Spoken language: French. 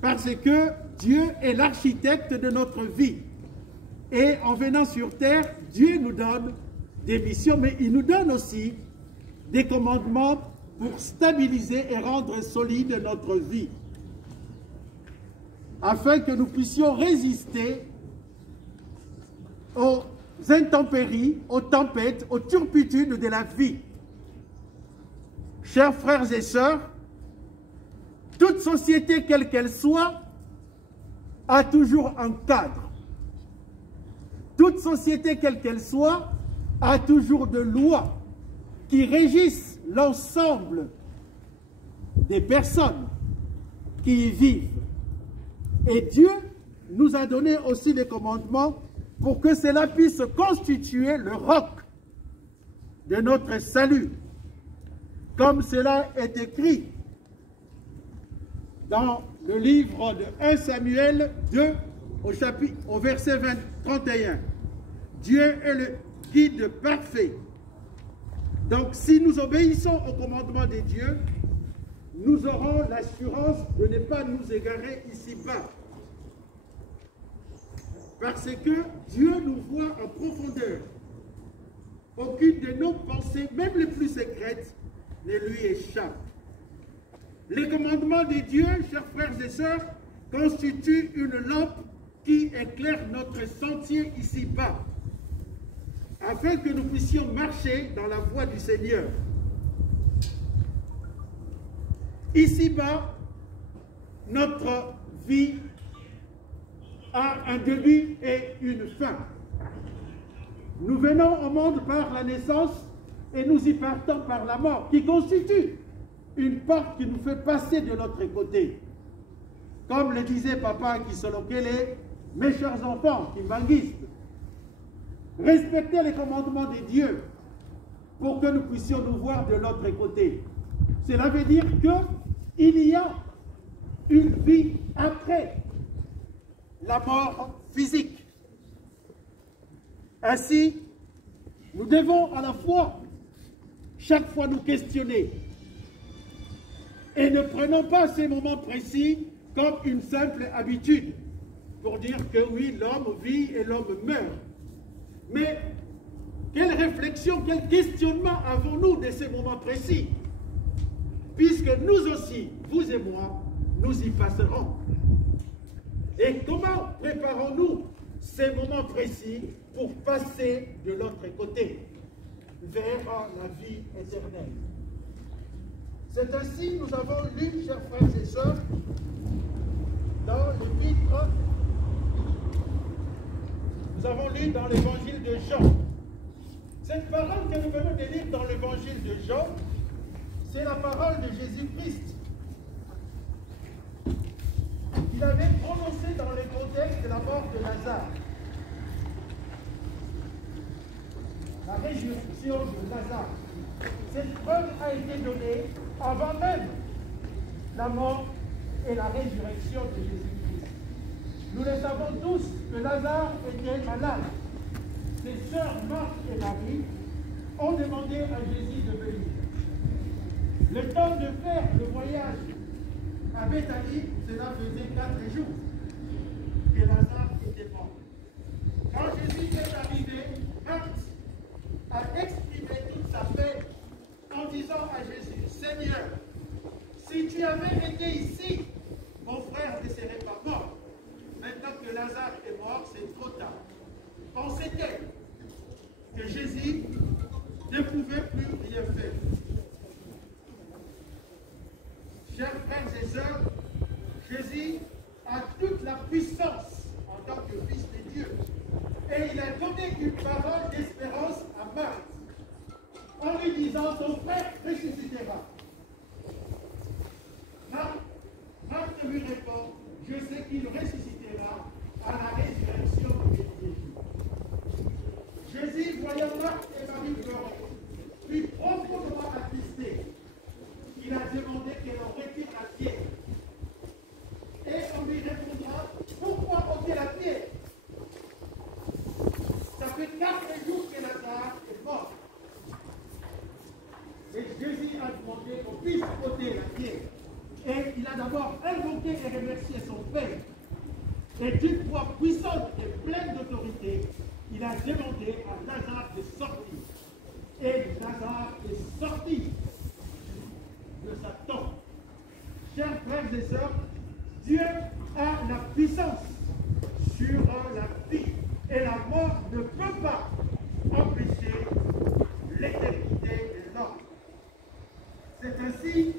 Parce que Dieu est l'architecte de notre vie. Et en venant sur terre, Dieu nous donne des missions, mais il nous donne aussi des commandements pour stabiliser et rendre solide notre vie, afin que nous puissions résister aux intempéries, aux tempêtes, aux turpitudes de la vie. Chers frères et sœurs, toute société, quelle qu'elle soit, a toujours un cadre. Toute société, quelle qu'elle soit, a toujours des lois qui régissent l'ensemble des personnes qui y vivent. Et Dieu nous a donné aussi des commandements pour que cela puisse constituer le roc de notre salut. Comme cela est écrit dans le livre de 1 Samuel 2, au verset 31. Dieu est le guide parfait. Donc, si nous obéissons au commandement de Dieu, nous aurons l'assurance de ne pas nous égarer ici-bas. Parce que Dieu nous voit en profondeur. Aucune de nos pensées, même les plus secrètes, ne lui échappe. Les commandements de Dieu, chers frères et sœurs, constituent une lampe qui éclaire notre sentier ici-bas, afin que nous puissions marcher dans la voie du Seigneur. Ici-bas, notre vie a un début et une fin. Nous venons au monde par la naissance et nous y partons par la mort, qui constitue une porte qui nous fait passer de l'autre côté. Comme le disait Papa Kisolokele, mes chers enfants, Kimbanguistes, respectez les commandements de Dieu pour que nous puissions nous voir de l'autre côté. Cela veut dire qu'il y a une vie après la mort physique. Ainsi, nous devons à la fois chaque fois nous questionner et ne prenons pas ces moments précis comme une simple habitude pour dire que oui, l'homme vit et l'homme meurt. Mais quelle réflexion, quel questionnement avons-nous de ces moments précis? Puisque nous aussi, vous et moi, nous y passerons. Et comment préparons-nous ces moments précis pour passer de l'autre côté, vers la vie éternelle? C'est ainsi que nous avons lu, chers frères et sœurs, dans l'épître, nous avons lu dans l'évangile de Jean. Cette parole que nous venons de lire dans l'évangile de Jean, c'est la parole de Jésus-Christ. Il avait prononcé dans le contexte de la mort de Lazare. La résurrection de Lazare. Cette preuve a été donnée avant même la mort et la résurrection de Jésus-Christ. Nous le savons tous que Lazare était malade. Ses sœurs Marthe et Marie ont demandé à Jésus de venir. Le temps de faire le voyage à Béthanie, cela faisait 4 jours que Lazare était mort. Quand Jésus est arrivé, Marthe a exprimé toute sa peine en disant à Jésus, Seigneur, si tu avais été ici, mon frère ne serait pas mort. Maintenant que Lazare est mort, c'est trop tard. Pensait-elle que Jésus ne pouvait plus rien faire? Chers frères et sœurs, Jésus a toute la puissance en tant que Fils de Dieu. Et il a donné une parole d'espérance à Marthe en lui disant, ton frère ressuscitera. Marthe lui répond, je sais qu'il ressuscitera à la résurrection de Jésus. Jésus, voyant Marthe et Marie pleurer, fut profondément attristé. Il a demandé qu'elle en retire la pierre. Et on lui répondra, pourquoi ôter la pierre? Ça fait 4 jours que Lazare est mort. Et Jésus a demandé qu'on puisse ôter la pierre. Et il a d'abord invoqué invoqué et remercié son Père, et d'une voix puissante et pleine d'autorité, il a demandé à Lazare de sortir. Et Lazare est sorti de sa tombe. Chers frères et sœurs, Dieu a la puissance sur la vie, et la mort ne peut pas empêcher l'éternité de l'homme. C'est ainsi